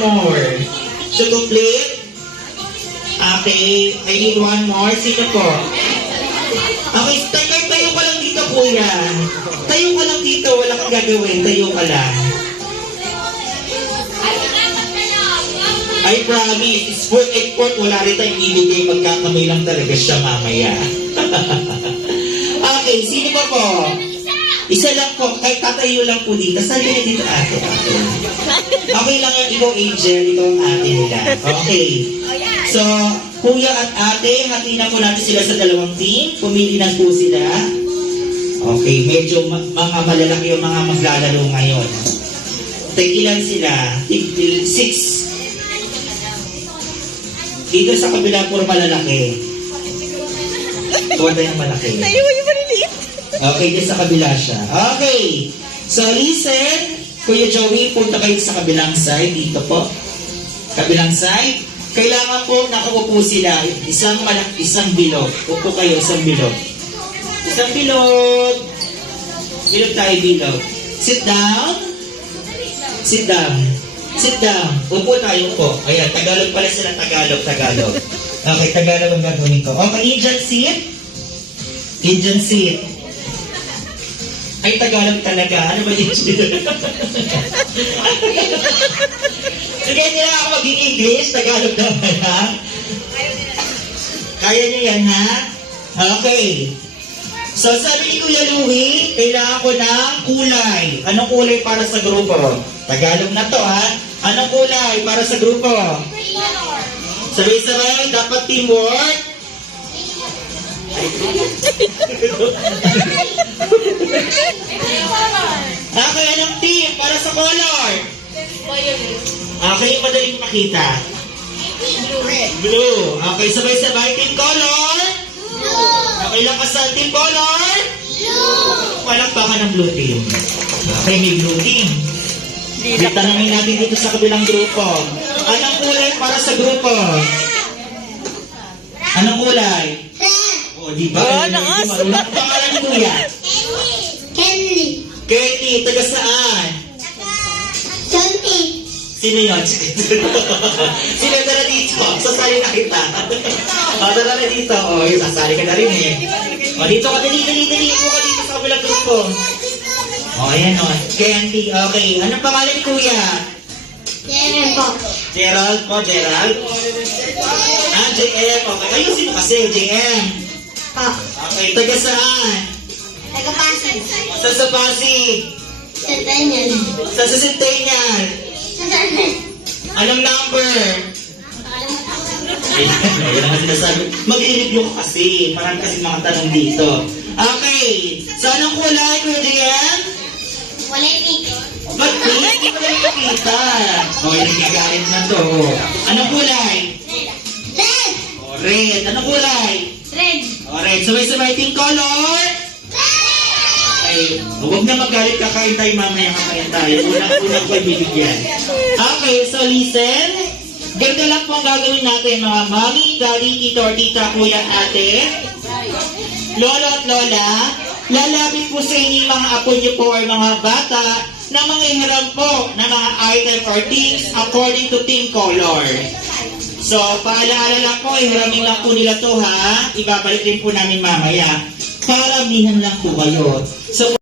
one more. To complete. Okay, I need one more. Sino po? Okay, tayo ka lang dito, kuya. Tayo ka lang dito, wala kang gagawin. Tayo ka lang. I promise, sport export, wala rin tayong ibigay. Magkakamay lang talaga siya mamaya. Okay, sino pa po? Isa lang po, kahit tatayo lang po dito. Saan ka dito, ate? Okay lang yan, ikaw Angel, ikaw ang ate nila. Okay. So, kuya at ate, hati na po natin sila sa dalawang team. Pumili na po sila. Okay, medyo mga malalaki yung mga maglalaro ngayon. Ilan sila? 6. Dito sa kabila, puro malalaki. Tuwa tayo ng malaki. Tayo yung maliliit. Okay, dito sa kabila siya. Okay. So, listen. Kuya Joey, punta kayo sa kabilang side. Dito po. Kabilang side. Kailangan po nakaupo sila. Isang bilog. Upo kayo, isang bilog. Isang bilog. Bilog tayo, bilog. Sit down. Sit down. Sit down. Upo tayo po. Ayan, Tagalog pala sila. Tagalog. Okay, Tagalog ang gagawin ko. Okay, Indian seat. Indian seat. Ay, Tagalog talaga. Ano ba yun? Sige, hindi lang ako maging English. Tagalog naman, ha? Kaya niyo yan, ha? Okay. So, sabi ni Kuya Louie, kailangan ko ng kulay. Anong kulay para sa grupo? Tagalog na to, ha? Anong kulay para sa grupo? Sabay-sabay, dapat teamwork. Okay, anong team para sa color? Okay, madaling makita. Blue. Okay, sabay-sabay, team color? Okay lang ka sa team color? Palakpakan ng blue team. Okay, may blue team. Tanungin natin dito sa kabilang grupo. Anong kulay para sa grupo? Anong kulay? O, di ba? Marunong pangalan ni Kuya? Kenny. Kenny, taga saan? Chonti. Sino yun? Sino tara dito? Sasali na kita. O, tara na dito. O, sasali ka na rin eh. O, dito ka, dali. Upo ka dito sa kabilang grupo. O, ayan o. Candy, okay. Anong pangalan ni Kuya? Jeremy po. Gerald po, Gerald. Ah, JM. Okay, ayusin mo kasi, JM. Po. Okay, taga saan? Tagapasig. Sa Pasig. Sa Daniel. Sa Centennial. Sa Daniel. Anong number? Ayun ang sinasabi. Mag-i-review ko kasi. Parang kasi mga tanong dito. Okay. So, anong kulay, Kuya JM? Walay pink. Ba't hindi ko lang nakita? Okay, nagagalit na to. Anong kulay? Red. Oh, red. Anong kulay? Red. Oh, red. Sabay-sabay team color. Okay. Huwag na magalit, kakain tayo mamaya, kakain tayo. Unang ko ibibigyan. Okay, so listen. Ganito lang po ang gagawin natin, mga mami, daddy, tito, or tita, kuya, ate, lolo at lola. Lalapit po sa inyo mga apo niyo po or mga bata na mga hiram po na mga item or things according to team color. So, paalaala lang po, ihiramin lang po nila to, ha? Ibabalik din po namin mamaya. Paramihan lang po kayo. So,